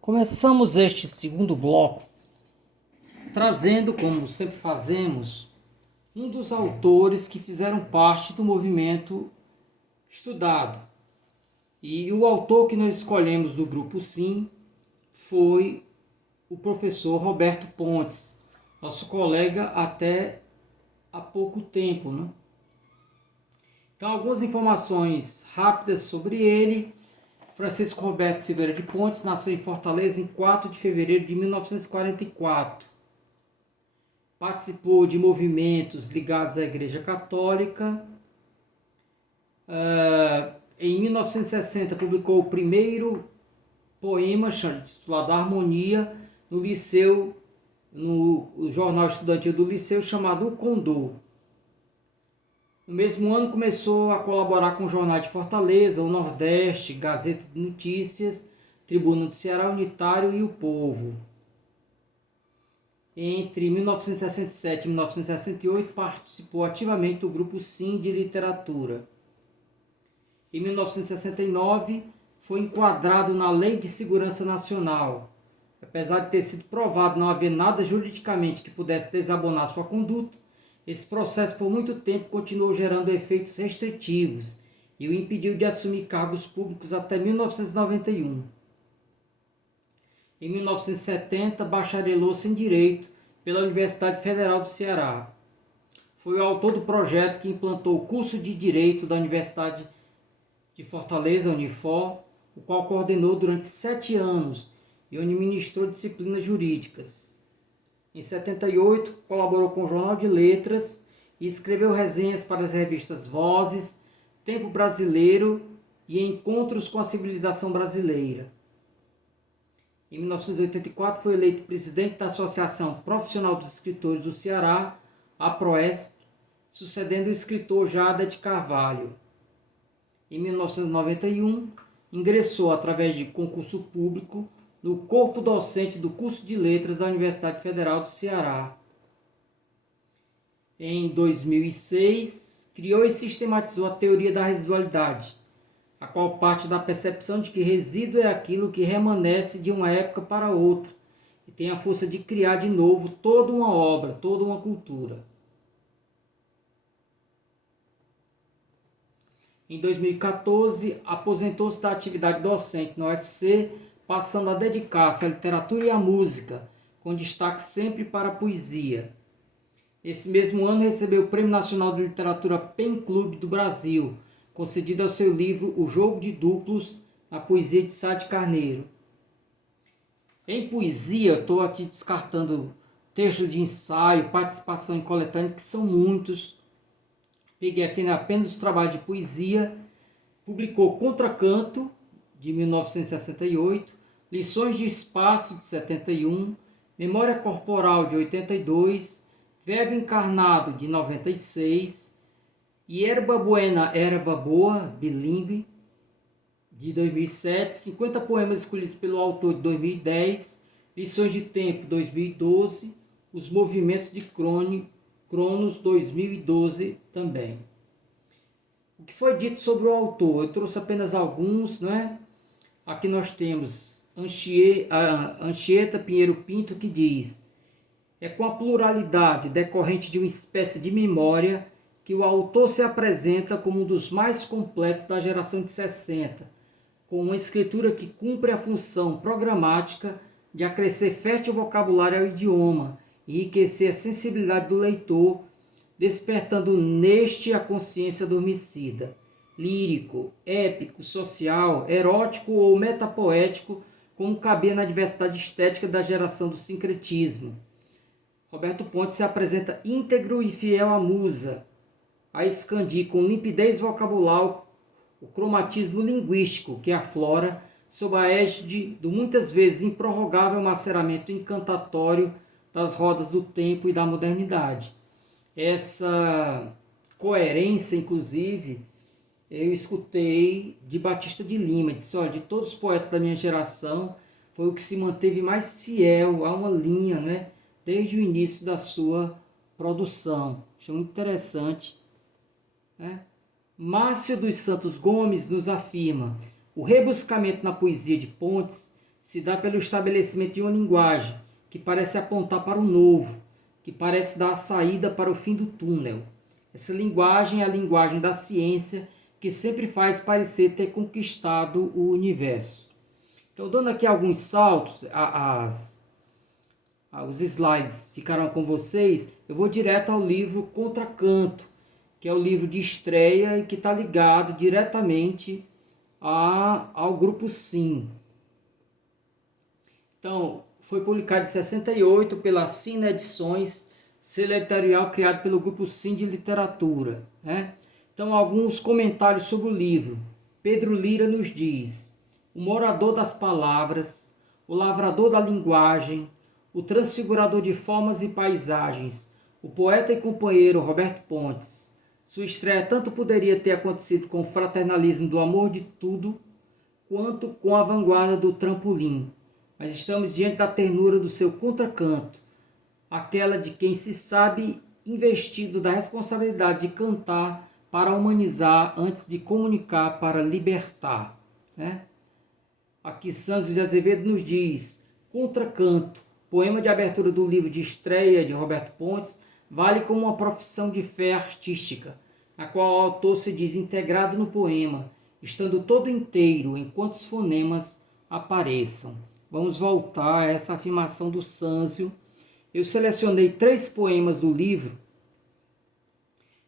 Começamos este segundo bloco trazendo, como sempre fazemos, um dos autores que fizeram parte do movimento estudado. E o autor que nós escolhemos do grupo Sim foi o professor Roberto Pontes, nosso colega até há pouco tempo, né? Então, algumas informações rápidas sobre ele. Francisco Roberto Silveira de Pontes nasceu em Fortaleza em 4 de fevereiro de 1944. Participou de movimentos ligados à Igreja Católica. Em 1960, publicou o primeiro poema titulado Harmonia no jornal estudantil do Liceu, chamado O Condor. No mesmo ano, começou a colaborar com jornais de Fortaleza, o Nordeste, Gazeta de Notícias, Tribuna do Ceará, Unitário e O Povo. Entre 1967 e 1968, participou ativamente do grupo Sim de Literatura. Em 1969, foi enquadrado na Lei de Segurança Nacional. Apesar de ter sido provado não haver nada juridicamente que pudesse desabonar sua conduta, esse processo por muito tempo continuou gerando efeitos restritivos e o impediu de assumir cargos públicos até 1991. Em 1970, bacharelou-se em Direito pela Universidade Federal do Ceará. Foi o autor do projeto que implantou o curso de Direito da Universidade de Fortaleza, Unifor, o qual coordenou durante 7 anos e onde ministrou disciplinas jurídicas. Em 78, colaborou com o Jornal de Letras e escreveu resenhas para as revistas Vozes, Tempo Brasileiro e Encontros com a Civilização Brasileira. Em 1984, foi eleito presidente da Associação Profissional dos Escritores do Ceará, a PROESC, sucedendo o escritor Jada de Carvalho. Em 1991, ingressou, através de concurso público, no corpo docente do curso de Letras da Universidade Federal do Ceará. Em 2006, criou e sistematizou a teoria da residualidade, a qual parte da percepção de que resíduo é aquilo que remanesce de uma época para outra e tem a força de criar de novo toda uma obra, toda uma cultura. Em 2014, aposentou-se da atividade docente na UFC, passando a dedicar-se à literatura e à música, com destaque sempre para a poesia. Esse mesmo ano recebeu o Prêmio Nacional de Literatura Pen Club do Brasil, concedido ao seu livro O Jogo de Duplos, a poesia de Sá de Carneiro. Em poesia, estou aqui descartando textos de ensaio, participação em coletânea, que são muitos. Peguei aqui apenas os trabalhos de poesia. Publicou Contracanto, de 1968, Lições de Espaço, de 71, Memória Corporal, de 82, Verbo Encarnado, de 96, Yerba Buena, Erva Boa, bilíngue, de 2007, 50 poemas escolhidos pelo autor, de 2010, Lições de Tempo, 2012, Os Movimentos de Cronos, 2012 também. O que foi dito sobre o autor? Eu trouxe apenas alguns, não é? Aqui nós temos Anchieta Pinheiro Pinto, que diz: é com a pluralidade decorrente de uma espécie de memória que o autor se apresenta como um dos mais completos da geração de 60, com uma escritura que cumpre a função programática de acrescer fértil vocabulário ao idioma e enriquecer a sensibilidade do leitor, despertando neste a consciência adormecida. Lírico, épico, social, erótico ou metapoético, como cabia na diversidade estética da geração do sincretismo. Roberto Pontes se apresenta íntegro e fiel à musa, a expandir com limpidez vocabular o cromatismo linguístico que aflora sob a égide do muitas vezes improrrogável maceramento encantatório das rodas do tempo e da modernidade. Essa coerência, inclusive, eu escutei de Batista de Lima. Disse: olha, de todos os poetas da minha geração, foi o que se manteve mais fiel a uma linha, né, desde o início da sua produção. Achei muito interessante, né? Márcio dos Santos Gomes nos afirma: o rebuscamento na poesia de Pontes se dá pelo estabelecimento de uma linguagem que parece apontar para o novo, que parece dar a saída para o fim do túnel. Essa linguagem é a linguagem da ciência, que sempre faz parecer ter conquistado o universo. Então, dando aqui alguns saltos, os slides ficaram com vocês, eu vou direto ao livro Contracanto, que é o livro de estreia e que está ligado diretamente ao grupo Sim. Então, foi publicado em 68 pela Sina Edições, selo editorial criado pelo grupo Sim de Literatura, né? Então, alguns comentários sobre o livro. Pedro Lira nos diz: o morador das palavras, o lavrador da linguagem, o transfigurador de formas e paisagens, o poeta e companheiro Roberto Pontes. Sua estreia tanto poderia ter acontecido com o fraternalismo do amor de tudo, quanto com a vanguarda do trampolim. Mas estamos diante da ternura do seu contracanto, aquela de quem se sabe investido da responsabilidade de cantar para humanizar antes de comunicar para libertar, né? Aqui Santos de Azevedo nos diz: Contracanto, poema de abertura do livro de estreia de Roberto Pontes, vale como uma profissão de fé artística, na qual o autor se diz integrado no poema, estando todo inteiro enquanto os fonemas apareçam. Vamos voltar a essa afirmação do Sanzio. Eu selecionei 3 poemas do livro.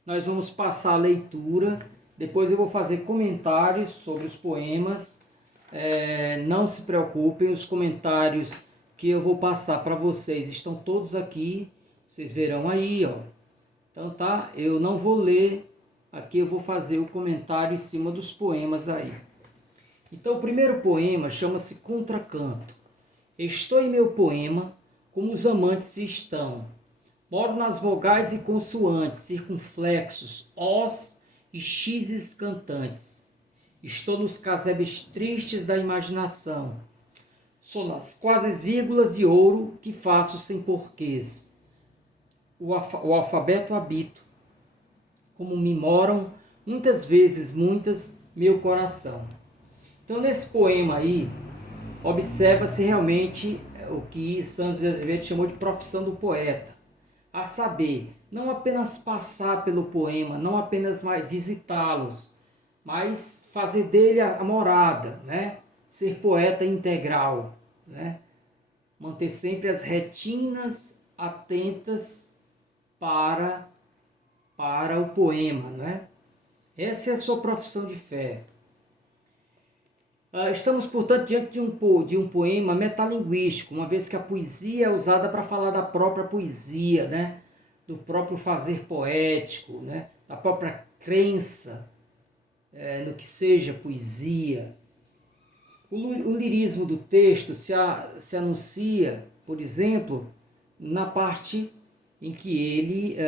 Nós vamos passar a leitura, depois eu vou fazer comentários sobre os poemas. Não se preocupem, os comentários que eu vou passar para vocês estão todos aqui, vocês verão aí, ó. Então tá, eu não vou ler, aqui eu vou fazer o comentário em cima dos poemas aí. Então o primeiro poema chama-se Contracanto. Estou em meu poema como os amantes se estão. Moro nas vogais e consoantes, circunflexos, os e x's cantantes. Estou nos casebres tristes da imaginação. Sou nas quase vírgulas de ouro que faço sem porquês. O alfabeto habito, como me moram muitas vezes, muitas, meu coração. Então, nesse poema aí, observa-se realmente o que Santos de Azevedo chamou de profissão do poeta. A saber, não apenas passar pelo poema, não apenas visitá-los, mas fazer dele a morada, né? Ser poeta integral, né? Manter sempre as retinas atentas para o poema, né? Essa é a sua profissão de fé. Estamos, portanto, diante de um poema metalinguístico, uma vez que a poesia é usada para falar da própria poesia, né? Do próprio fazer poético, né? Da própria crença no que seja poesia. O lirismo do texto se anuncia, por exemplo, na parte em que ele,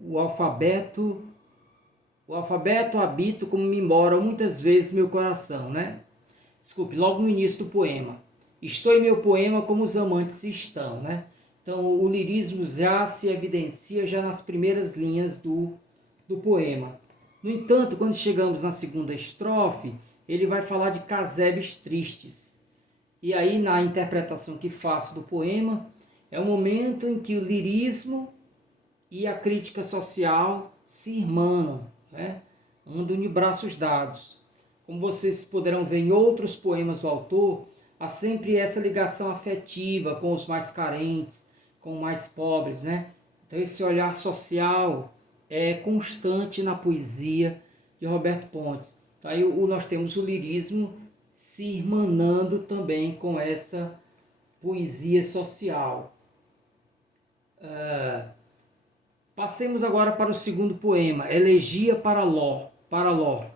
o alfabeto habito como me mora muitas vezes meu coração, né? Desculpe, logo no início do poema. Estou em meu poema como os amantes estão, né? Então o lirismo já se evidencia já nas primeiras linhas do poema. No entanto, quando chegamos na segunda estrofe, ele vai falar de casebres tristes. E aí, na interpretação que faço do poema, é o momento em que o lirismo e a crítica social se irmanam, né? Andam de braços dados. Como vocês poderão ver em outros poemas do autor, há sempre essa ligação afetiva com os mais carentes, com os mais pobres, né? Então esse olhar social é constante na poesia de Roberto Pontes. Então, aí nós temos o lirismo se irmanando também com essa poesia social. Passemos agora para o segundo poema, Elegia para Lorca.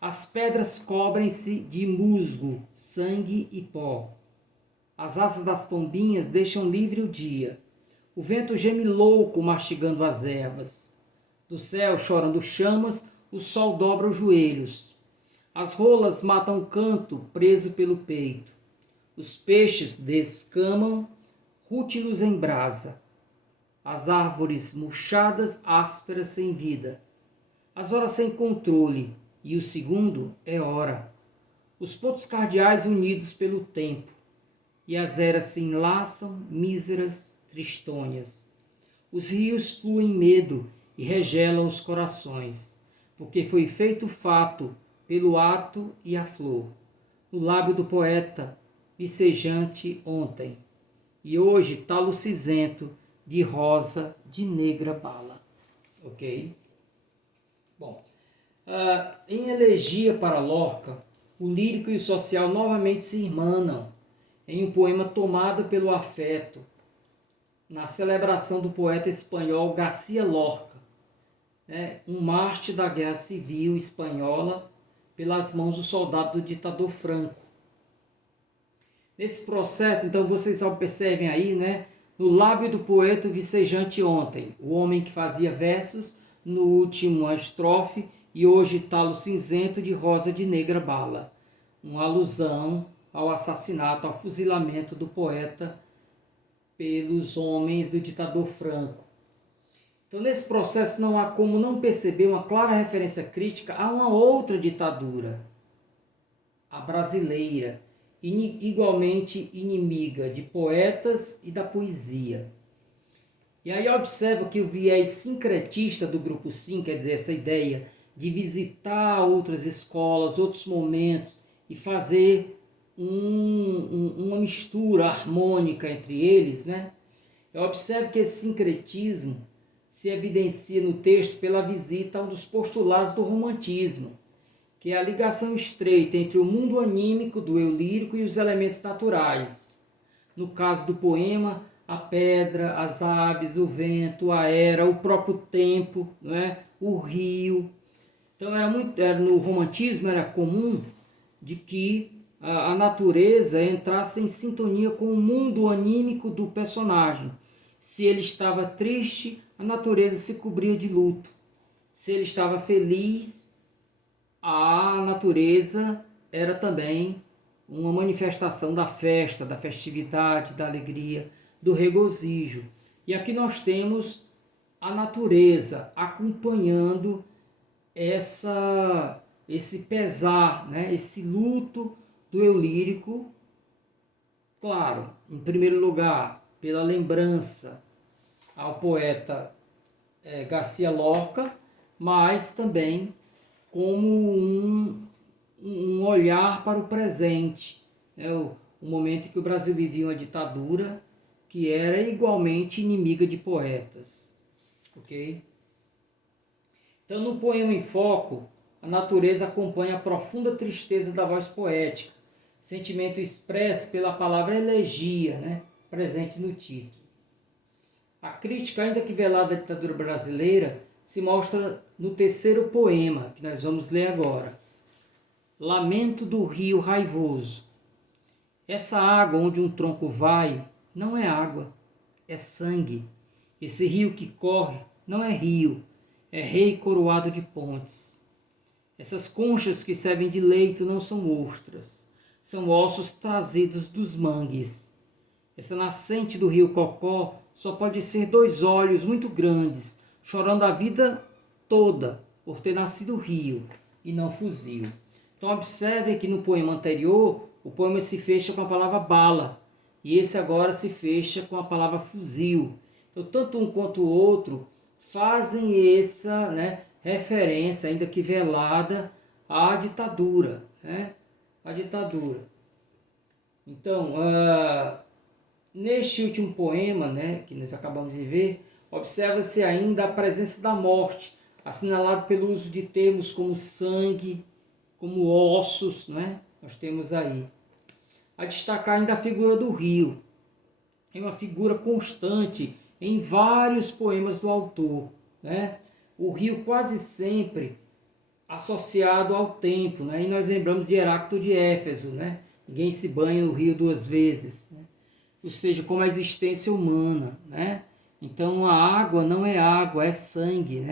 As pedras cobrem-se de musgo, sangue e pó. As asas das pombinhas deixam livre o dia. O vento geme louco mastigando as ervas. Do céu, chorando chamas, o sol dobra os joelhos. As rolas matam o canto preso pelo peito. Os peixes descamam, rútilos em brasa. As árvores murchadas, ásperas sem vida. As horas sem controle, e o segundo é hora. os pontos cardeais unidos pelo tempo, e as eras se enlaçam, míseras, tristonhas. Os rios fluem medo e regelam os corações, porque foi feito fato pelo ato e a flor, no lábio do poeta, vicejante ontem, e hoje talo cinzento de rosa de negra bala. Ok? Bom, em Elegia para Lorca, o lírico e o social novamente se irmanam em um poema tomado pelo afeto, na celebração do poeta espanhol Garcia Lorca, um mártir da Guerra Civil Espanhola pelas mãos do soldado do ditador Franco. Nesse processo, então, vocês observem aí, no lábio do poeta vicejante ontem, o homem que fazia versos no último estrofe e hoje talo cinzento de rosa de negra bala, uma alusão ao assassinato, ao fuzilamento do poeta pelos homens do ditador Franco. Então, nesse processo não há como não perceber uma clara referência crítica a uma outra ditadura, a brasileira, igualmente inimiga de poetas e da poesia. E aí observa que o viés sincretista do grupo Sim, quer dizer, essa ideia de visitar outras escolas, outros momentos e fazer uma mistura harmônica entre eles, Eu observo que esse sincretismo se evidencia no texto pela visita a um dos postulados do romantismo, que é a ligação estreita entre o mundo anímico do eu lírico e os elementos naturais. No caso do poema, a pedra, as aves, o vento, a era, o próprio tempo, o rio. Então, no romantismo era comum de que a natureza entrasse em sintonia com o mundo anímico do personagem. Se ele estava triste, a natureza se cobria de luto. Se ele estava feliz, a natureza era também uma manifestação da festa, da festividade, da alegria, do regozijo. E aqui nós temos a natureza acompanhando esse pesar, esse luto do eu lírico, claro, em primeiro lugar, pela lembrança ao poeta Garcia Lorca, mas também como um olhar para o presente, o momento em que o Brasil vivia uma ditadura que era igualmente inimiga de poetas. Ok? Então, no poema em foco, a natureza acompanha a profunda tristeza da voz poética, sentimento expresso pela palavra elegia, presente no título. A crítica, ainda que velada à ditadura brasileira, se mostra no terceiro poema, que nós vamos ler agora. Lamento do rio raivoso. Essa água onde um tronco vai, não é água, é sangue. Esse rio que corre não é rio, é rei coroado de pontes. Essas conchas que servem de leito não são ostras, são ossos trazidos dos mangues. Essa nascente do rio Cocó só pode ser dois olhos muito grandes, chorando a vida toda por ter nascido rio e não fuzil. Então observe que no poema anterior, o poema se fecha com a palavra bala, e esse agora se fecha com a palavra fuzil. Então tanto um quanto o outro fazem essa referência, ainda que velada, à ditadura. A ditadura. Então, neste último poema, que nós acabamos de ver, observa-se ainda a presença da morte, assinalado pelo uso de termos como sangue, como ossos, nós temos aí. A destacar ainda a figura do rio. É uma figura constante em vários poemas do autor. O rio quase sempre associado ao tempo. E nós lembramos de Heráclito de Éfeso. Ninguém se banha no rio duas vezes. Ou seja, como a existência humana. Então a água não é água, é sangue.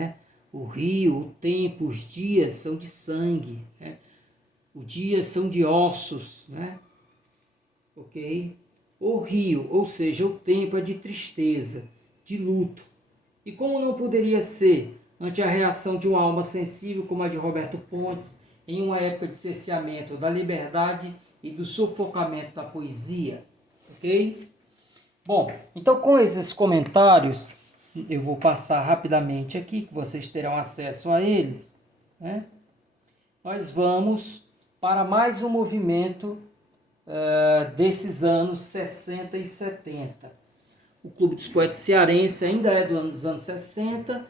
O rio, o tempo, os dias são de sangue. Os dias são de ossos. Ok? O rio, ou seja, o tempo é de tristeza, de luto. E como não poderia ser ante a reação de uma alma sensível como a de Roberto Pontes, em uma época de cerceamento da liberdade e do sufocamento da poesia. Ok? Bom, então com esses comentários, eu vou passar rapidamente aqui, que vocês terão acesso a eles, né? Nós vamos para mais um movimento desses anos 60 e 70. O Clube dos Poetas Cearense ainda é dos anos 60,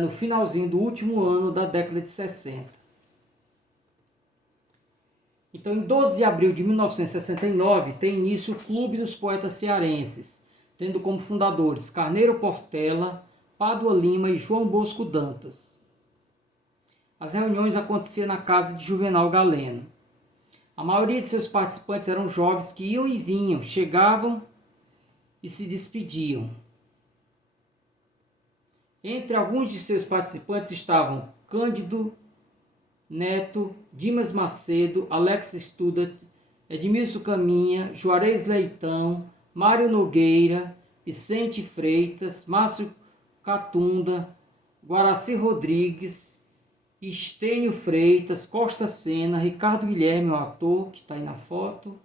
no finalzinho do último ano da década de 60. Então, em 12 de abril de 1969, tem início o Clube dos Poetas Cearenses, tendo como fundadores Carneiro Portela, Pádua Lima e João Bosco Dantas. As reuniões aconteciam na casa de Juvenal Galeno. A maioria de seus participantes eram jovens que iam e vinham, chegavam e se despediam. Entre alguns de seus participantes estavam Cândido Neto, Dimas Macedo, Alex Studat, Edmilson Caminha, Juarez Leitão, Mário Nogueira, Vicente Freitas, Márcio Catunda, Guaraci Rodrigues, Estênio Freitas, Costa Sena, Ricardo Guilherme, o ator que está aí na foto,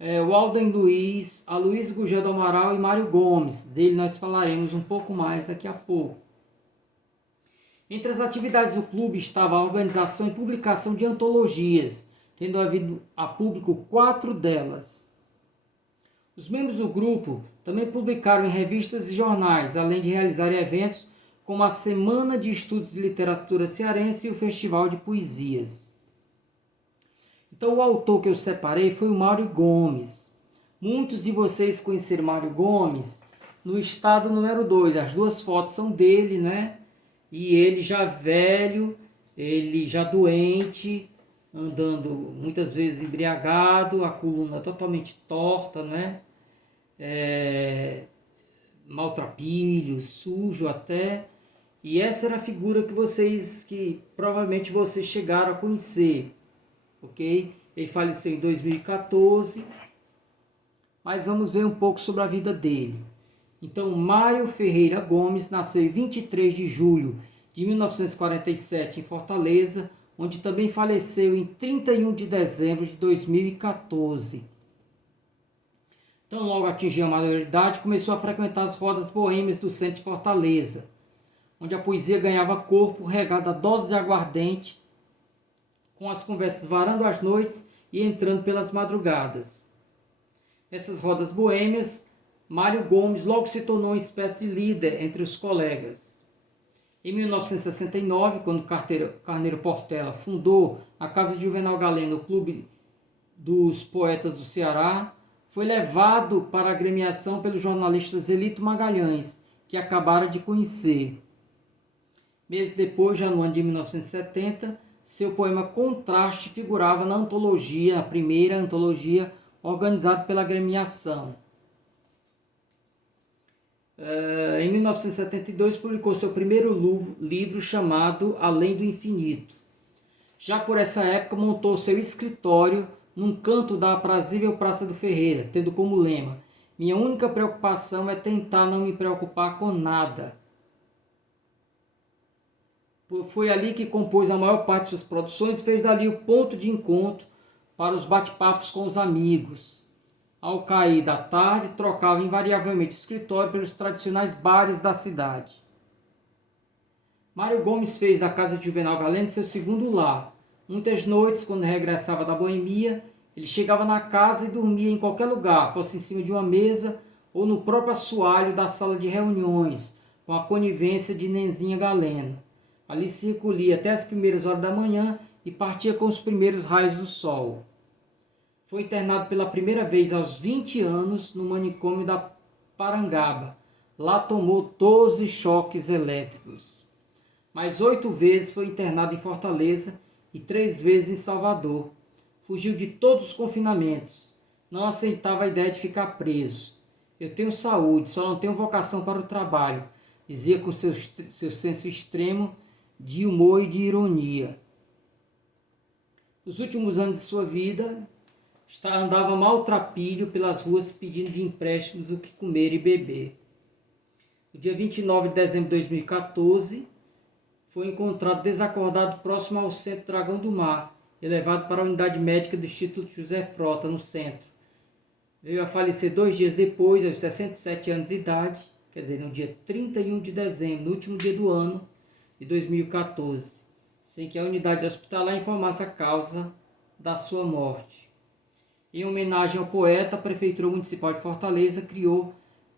Walden Luiz, Aloysio Gugel do Amaral e Mário Gomes. Dele nós falaremos um pouco mais daqui a pouco. Entre as atividades do clube estava a organização e publicação de antologias, tendo havido a público 4 delas. Os membros do grupo também publicaram em revistas e jornais, além de realizar eventos como a Semana de Estudos de Literatura Cearense e o Festival de Poesias. Então o autor que eu separei foi o Mário Gomes. Muitos de vocês conheceram Mário Gomes no estado número 2. As 2 fotos são dele, né? E ele já velho, ele já doente, andando muitas vezes embriagado, a coluna totalmente torta, né? Maltrapilho, sujo até. E essa era a figura que provavelmente vocês chegaram a conhecer, ok? Ele faleceu em 2014, mas vamos ver um pouco sobre a vida dele. Então, Mário Ferreira Gomes nasceu em 23 de julho de 1947 em Fortaleza, onde também faleceu em 31 de dezembro de 2014. Então, logo atingiu a maioridade, começou a frequentar as rodas boêmias do centro de Fortaleza, onde a poesia ganhava corpo regada a doses de aguardente, com as conversas varando as noites e entrando pelas madrugadas. Nessas rodas boêmias, Mário Gomes logo se tornou uma espécie de líder entre os colegas. Em 1969, quando Carneiro Portela fundou a Casa de Juvenal Galeno, o Clube dos Poetas do Ceará, foi levado para a agremiação pelo jornalista Zelito Magalhães, que acabaram de conhecer. Meses depois, já no ano de 1970, seu poema Contraste figurava na antologia, a primeira antologia organizada pela agremiação. Em 1972, publicou seu primeiro livro chamado Além do Infinito. Já por essa época, montou seu escritório num canto da aprazível Praça do Ferreira, tendo como lema: minha única preocupação é tentar não me preocupar com nada. Foi ali que compôs a maior parte de suas produções e fez dali o ponto de encontro para os bate-papos com os amigos. Ao cair da tarde, trocava invariavelmente o escritório pelos tradicionais bares da cidade. Mário Gomes fez da casa de Juvenal Galeno seu segundo lar. Muitas noites, quando regressava da boemia, ele chegava na casa e dormia em qualquer lugar, fosse em cima de uma mesa ou no próprio assoalho da sala de reuniões, com a conivência de Nenzinha Galeno. Ali se recolhia até as primeiras horas da manhã e partia com os primeiros raios do sol. Foi internado pela primeira vez aos 20 anos no manicômio da Parangaba. Lá tomou 12 choques elétricos. Mais 8 vezes foi internado em Fortaleza e 3 vezes em Salvador. Fugiu de todos os confinamentos. Não aceitava a ideia de ficar preso. Eu tenho saúde, só não tenho vocação para o trabalho, dizia com seu senso extremo de humor e de ironia. Nos últimos anos de sua vida, andava maltrapilho pelas ruas pedindo de empréstimos o que comer e beber. No dia 29 de dezembro de 2014, foi encontrado desacordado próximo ao Centro Dragão do Mar e levado para a unidade médica do Instituto José Frota, no centro. Veio a falecer 2 dias depois, aos 67 anos de idade, quer dizer, no dia 31 de dezembro, no último dia do ano de 2014, sem que a unidade hospitalar informasse a causa da sua morte. Em homenagem ao poeta, a Prefeitura Municipal de Fortaleza criou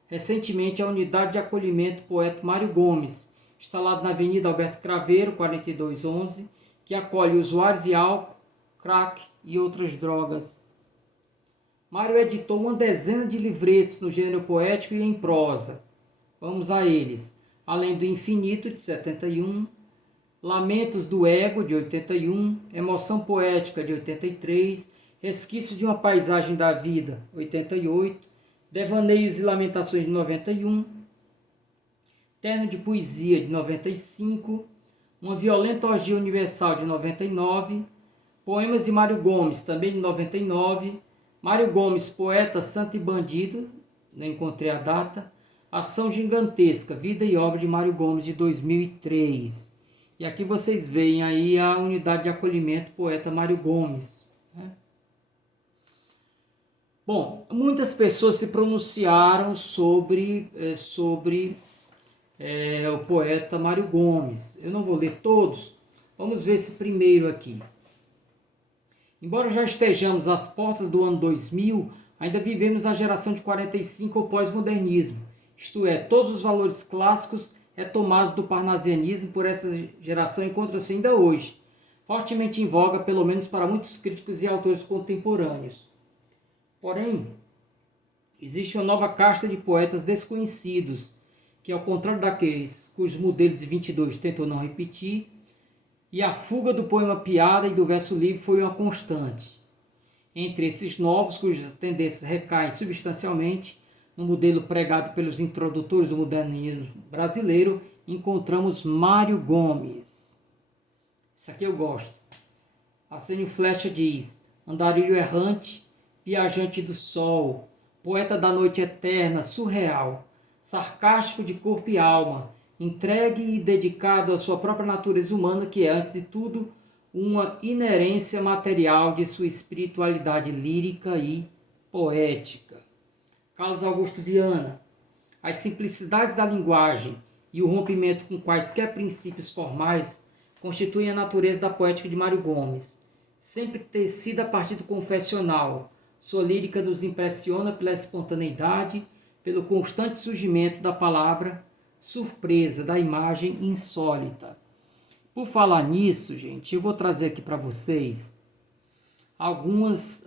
recentemente a Unidade de Acolhimento Poeta Mário Gomes, instalado na Avenida Alberto Craveiro, 4211, que acolhe usuários de álcool, crack e outras drogas. Mário editou uma dezena de livretos no gênero poético e em prosa. Vamos a eles. Além do Infinito, de 71, Lamentos do Ego, de 81, Emoção Poética, de 83, Resquício de uma Paisagem da Vida, 88, Devaneios e Lamentações, de 91, Terno de Poesia, de 95, Uma Violenta Orgia Universal, de 99, Poemas de Mário Gomes, também de 99, Mário Gomes, Poeta, Santo e Bandido, não encontrei a data, Ação Gigantesca, Vida e Obra de Mário Gomes, de 2003. E aqui vocês veem aí a unidade de acolhimento Poeta Mário Gomes, né? Bom, muitas pessoas se pronunciaram sobre o poeta Mário Gomes. Eu não vou ler todos, vamos ver esse primeiro aqui. Embora já estejamos às portas do ano 2000, ainda vivemos a geração de 45 ou pós-modernismo, isto é, todos os valores clássicos retomados do parnasianismo por essa geração encontram-se ainda hoje, fortemente em voga, pelo menos para muitos críticos e autores contemporâneos. Porém, existe uma nova casta de poetas desconhecidos, que ao contrário daqueles cujos modelos de 22 tentou não repetir, e a fuga do poema piada e do verso livre foi uma constante. Entre esses novos, cujas tendências recaem substancialmente no modelo pregado pelos introdutores do modernismo brasileiro, encontramos Mário Gomes. Isso aqui eu gosto. Arsenio Flecha diz: andarilho errante, viajante do sol, poeta da noite eterna, surreal, sarcástico de corpo e alma, entregue e dedicado à sua própria natureza humana, que é, antes de tudo, uma inerência material de sua espiritualidade lírica e poética. Carlos Augusto Viana: as simplicidades da linguagem e o rompimento com quaisquer princípios formais constituem a natureza da poética de Mário Gomes. Sempre tecida a partir do confessional, sua lírica nos impressiona pela espontaneidade, pelo constante surgimento da palavra, surpresa, da imagem insólita. Por falar nisso, gente, eu vou trazer aqui para vocês algumas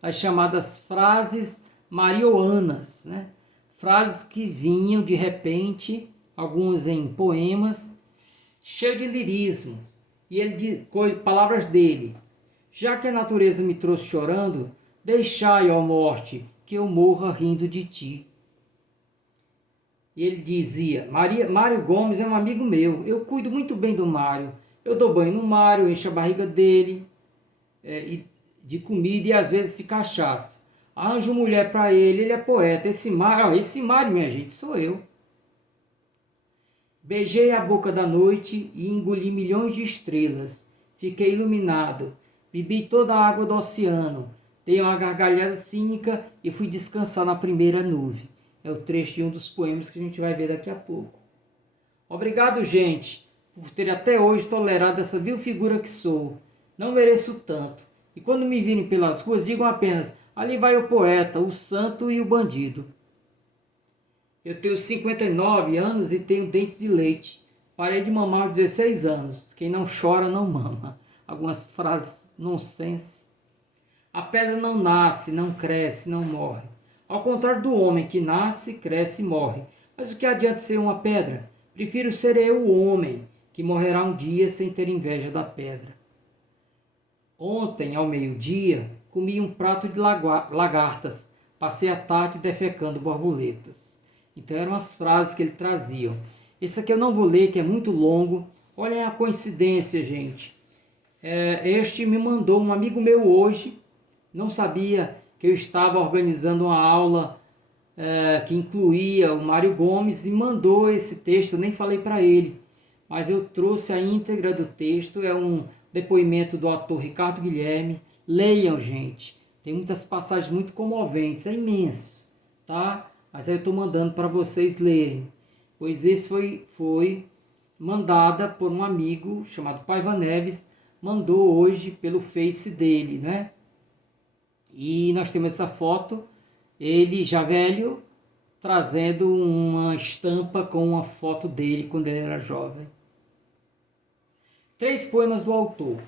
as chamadas frases marioanas, né? Frases que vinham de repente, algumas em poemas, cheio de lirismo. E ele palavras dele: já que a natureza me trouxe chorando, deixai, ó morte, que eu morra rindo de ti. E ele dizia: Mário Gomes é um amigo meu, eu cuido muito bem do Mário, eu dou banho no Mário, encho a barriga dele de comida e às vezes de cachaça. Arranjo mulher para ele, ele é poeta. Esse Mário, minha gente, sou eu. Beijei a boca da noite e engoli milhões de estrelas. Fiquei iluminado, bebi toda a água do oceano, dei uma gargalhada cínica e fui descansar na primeira nuvem. É o trecho de um dos poemas que a gente vai ver daqui a pouco. Obrigado, gente, por ter até hoje tolerado essa vil figura que sou. Não mereço tanto. E quando me virem pelas ruas, digam apenas: ali vai o poeta, o santo e o bandido. Eu tenho 59 anos e tenho dentes de leite. Parei de mamar aos 16 anos. Quem não chora não mama. Algumas frases nonsense. A pedra não nasce, não cresce, não morre. Ao contrário do homem que nasce, cresce e morre. Mas o que adianta ser uma pedra? Prefiro ser eu o homem, que morrerá um dia sem ter inveja da pedra. Ontem, ao meio-dia, comi um prato de lagartas. Passei a tarde defecando borboletas. Então eram as frases que ele trazia. Esse aqui eu não vou ler, que é muito longo. Olhem a coincidência, gente. Este me mandou um amigo meu hoje. Não sabia que eu estava organizando uma aula que incluía o Mário Gomes e mandou esse texto. Eu nem falei para ele. mas eu trouxe a íntegra do texto, é um depoimento do ator Ricardo Guilherme. Leiam, gente, tem muitas passagens muito comoventes, é imenso, tá? Mas aí eu estou mandando para vocês lerem, pois esse foi mandada por um amigo chamado Paiva Neves, mandou hoje pelo Face dele, né? E nós temos essa foto, ele já velho, trazendo uma estampa com uma foto dele quando ele era jovem. 3 poemas do autor,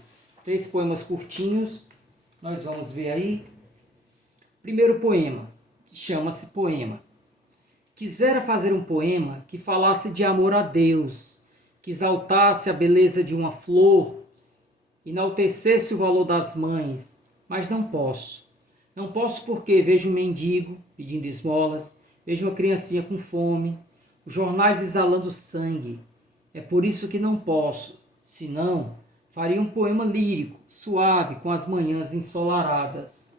3 poemas curtinhos, nós vamos ver aí. Primeiro poema, que chama-se Poema. Quisera fazer um poema que falasse de amor a Deus, que exaltasse a beleza de uma flor, enaltecesse o valor das mães, mas não posso. Não posso porque vejo um mendigo pedindo esmolas, vejo uma criancinha com fome, os jornais exalando sangue. É por isso que não posso, senão faria um poema lírico, suave, com as manhãs ensolaradas.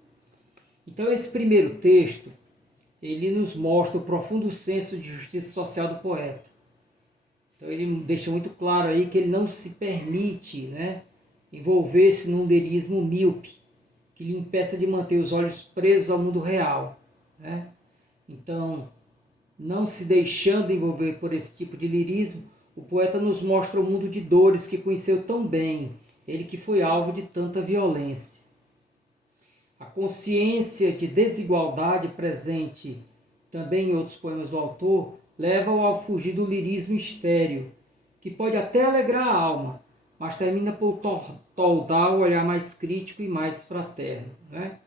Então esse primeiro texto, ele nos mostra o profundo senso de justiça social do poeta. Então ele deixa muito claro aí que ele não se permite, né, envolver-se num lirismo míope, que lhe impeça de manter os olhos presos ao mundo real, né? Então, não se deixando envolver por esse tipo de lirismo, o poeta nos mostra o mundo de dores que conheceu tão bem, ele que foi alvo de tanta violência. A consciência de desigualdade presente também em outros poemas do autor leva-o a fugir do lirismo estéril, que pode até alegrar a alma, mas termina por toldar o olhar mais crítico e mais fraterno, né?